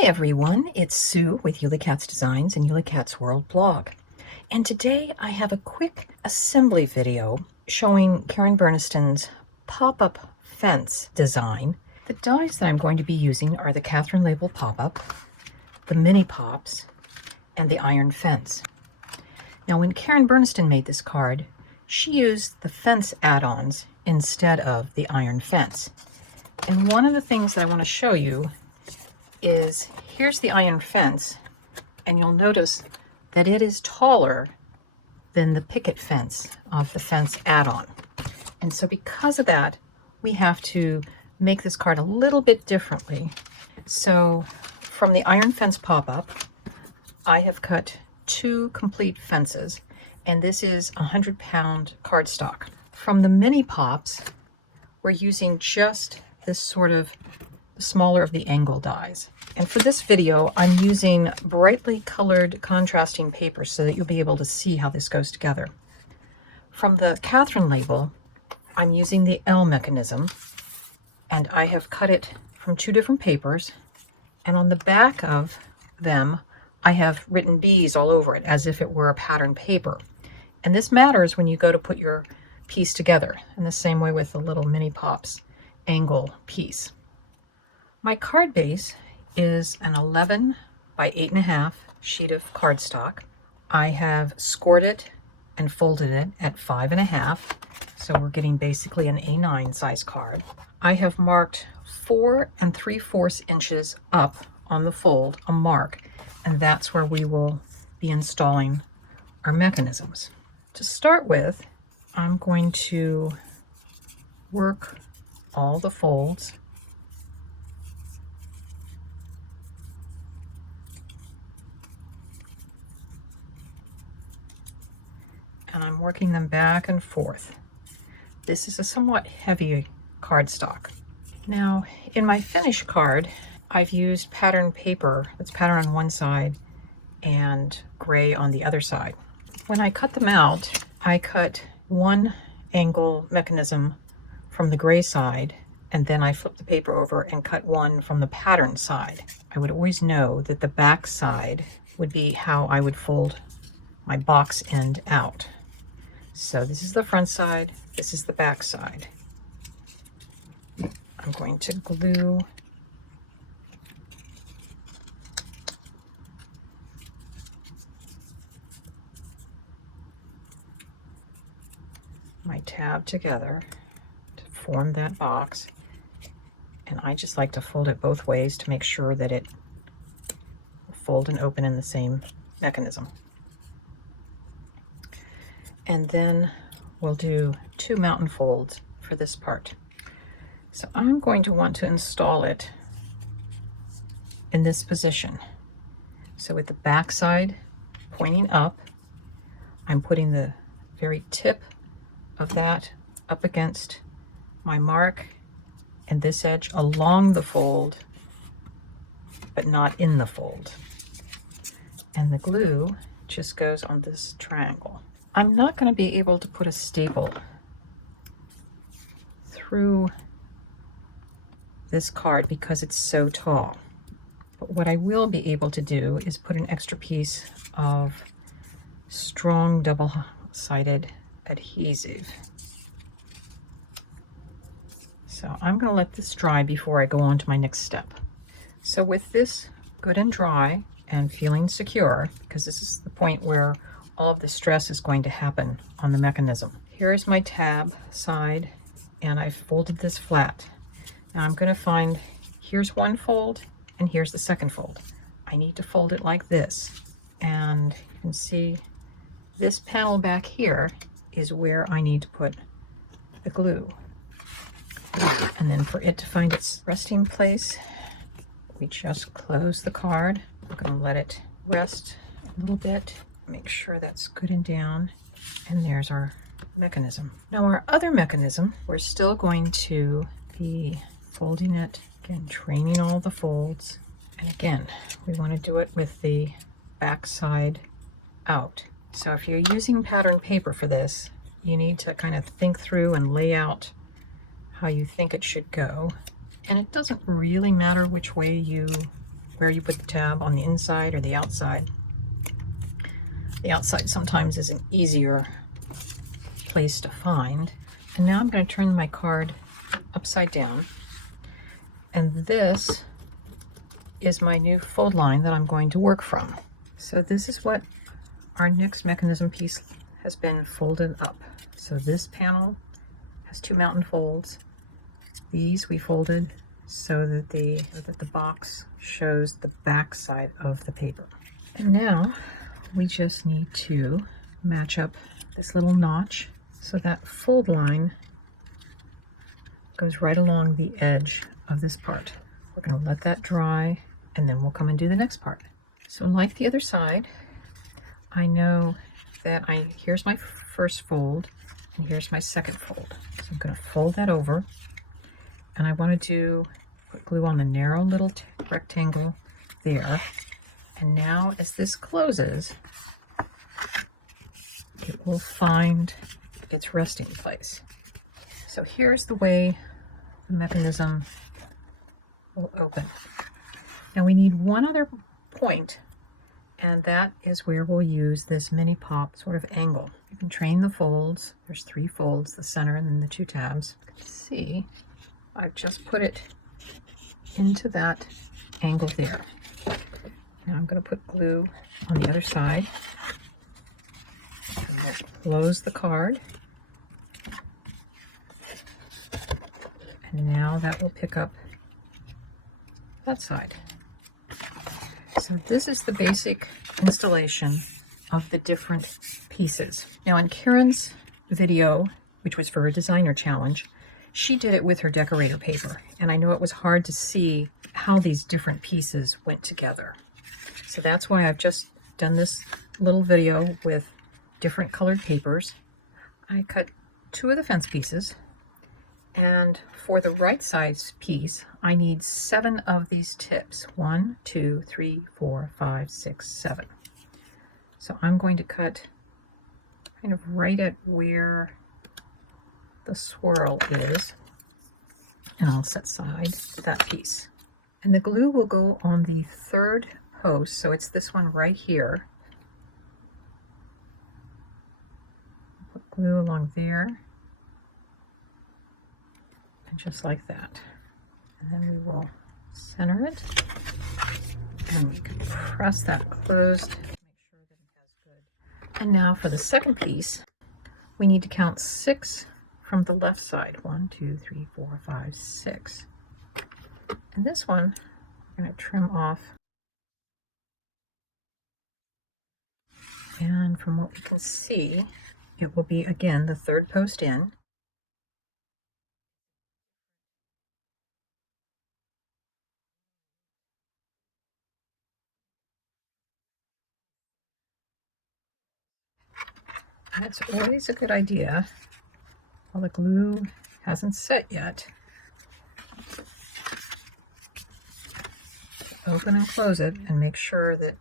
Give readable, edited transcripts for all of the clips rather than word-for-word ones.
Hi everyone, it's Sue with Ully Cat's Designs and Ully Cat's World blog. And today I have a quick assembly video showing Karen Burniston's pop-up fence design. The dies that I'm going to be using are the Catherine Label pop-up, the mini pops, and the iron fence. Now when Karen Burniston made this card, she used the fence add-ons instead of the iron fence. And one of the things that I want to show you is here's the iron fence, and you'll notice that it is taller than the picket fence of the fence add-on. And so because of that, we have to make this card a little bit differently. So from the iron fence pop-up, I have cut 2 complete fences, and this is 100-pound cardstock. From the mini pops, we're using just this sort of smaller of the angle dies. And for this video, I'm using brightly colored contrasting paper so that you'll be able to see how this goes together. From the Catherine label, I'm using the L mechanism, and I have cut it from 2 different papers, and on the back of them, I have written B's all over it as if it were a pattern paper. And this matters when you go to put your piece together, in the same way with the little mini pops angle piece. My card base is an 11 by 8.5 sheet of cardstock. I have scored it and folded it at 5.5, so we're getting basically an A9 size card. I have marked 4 3/4 inches up on the fold, a mark, and that's where we will be installing our mechanisms. To start with, I'm going to work all the folds and I'm working them back and forth. This is a somewhat heavy cardstock. Now, in my finished card, I've used pattern paper that's pattern on one side and gray on the other side. When I cut them out, I cut one angle mechanism from the gray side, and then I flipped the paper over and cut one from the pattern side. I would always know that the back side would be how I would fold my box end out. So this is the front side, this is the back side. I'm going to glue my tab together to form that box, and I just like to fold it both ways to make sure that it will fold and open in the same mechanism. And then we'll do 2 mountain folds for this part. So I'm going to want to install it in this position. So with the back side pointing up, I'm putting the very tip of that up against my mark and this edge along the fold, but not in the fold. And the glue just goes on this triangle. I'm not going to be able to put a staple through this card because it's so tall. But what I will be able to do is put an extra piece of strong double-sided adhesive. So I'm going to let this dry before I go on to my next step. So with this good and dry and feeling secure, because this is the point where all of the stress is going to happen on the mechanism. Here's my tab side, and I've folded this flat. Now I'm going to find, here's one fold and here's the second fold. I need to fold it like this, and you can see this panel back here is where I need to put the glue. And then for it to find its resting place, we just close the card. I'm going to let it rest a little bit. Make sure that's good and down, and there's our mechanism. Now our other mechanism, we're still going to be folding it, again training all the folds, and again we want to do it with the back side out. So if you're using pattern paper for this, you need to kind of think through and lay out how you think it should go, and it doesn't really matter which way you where you put the tab, on the inside or the outside. The outside sometimes is an easier place to find. And now I'm going to turn my card upside down. And this is my new fold line that I'm going to work from. So this is what our next mechanism piece has been folded up. So this panel has 2 mountain folds. These we folded so that the box shows the back side of the paper. And now we just need to match up this little notch so that fold line goes right along the edge of this part. We're going to let that dry and then we'll come and do the next part. So like the other side, I know that here's my first fold and here's my second fold. So I'm going to fold that over, and I want to put glue on the narrow little rectangle there. And now as this closes, it will find its resting place. So here's the way the mechanism will open. Now we need one other point, and that is where we'll use this mini pop sort of angle. You can train the folds. There's 3 folds, the center and then the 2 tabs. See, I've just put it into that angle there. Now I'm going to put glue on the other side. And we'll close the card. And now that will pick up that side. So this is the basic installation of the different pieces. Now in Karen's video, which was for a designer challenge, she did it with her decorator paper. And I know it was hard to see how these different pieces went together. So that's why I've just done this little video with different colored papers. I cut 2 of the fence pieces. And for the right size piece, I need 7 of these tips. 1, 2, 3, 4, 5, 6, 7. So I'm going to cut kind of right at where the swirl is. And I'll set aside that piece. And the glue will go on the 3rd post. So it's this one right here. Put glue along there. And just like that. And then we will center it, and we can press that closed, make sure that it has good. And now for the second piece, we need to count 6 from the left side. 1, 2, 3, 4, 5, 6. And this one, we're going to trim off. And from what we can see, it will be again the 3rd post in. That's always a good idea, while the glue hasn't set yet. Open and close it and make sure that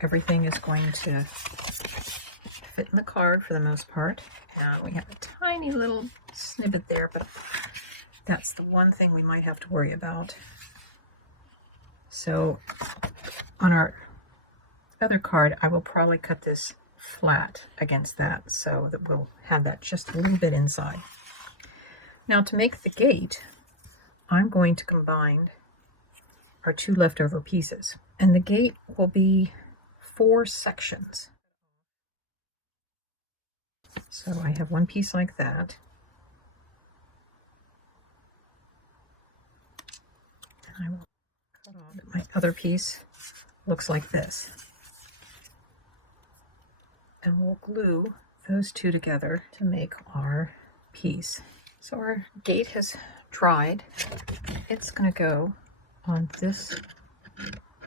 everything is going to fit in the card for the most part. And we have a tiny little snippet there, but that's the one thing we might have to worry about. So on our other card, I will probably cut this flat against that so that we'll have that just a little bit inside. Now to make the gate, I'm going to combine our 2 leftover pieces, and the gate will be 4 sections. So I have one piece like that, and I will cut off. My other piece looks like this. And we'll glue those 2 together to make our piece. So our gate has dried. It's going to go on this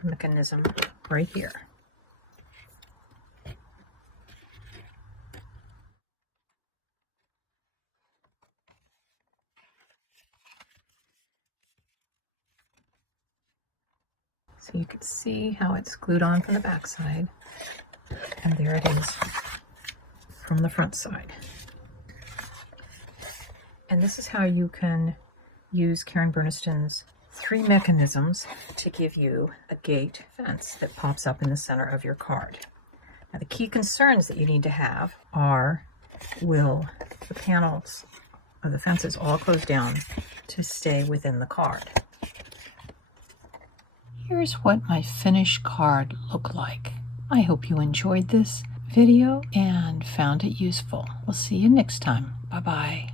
mechanism right here. So you can see how it's glued on from the back side. And there it is from the front side. And this is how you can use Karen Burniston's 3 mechanisms to give you a gate fence that pops up in the center of your card. Now, the key concerns that you need to have are, will the panels of the fences all close down to stay within the card? Here's what my finished card looked like. I hope you enjoyed this video and found it useful. We'll see you next time. Bye-bye.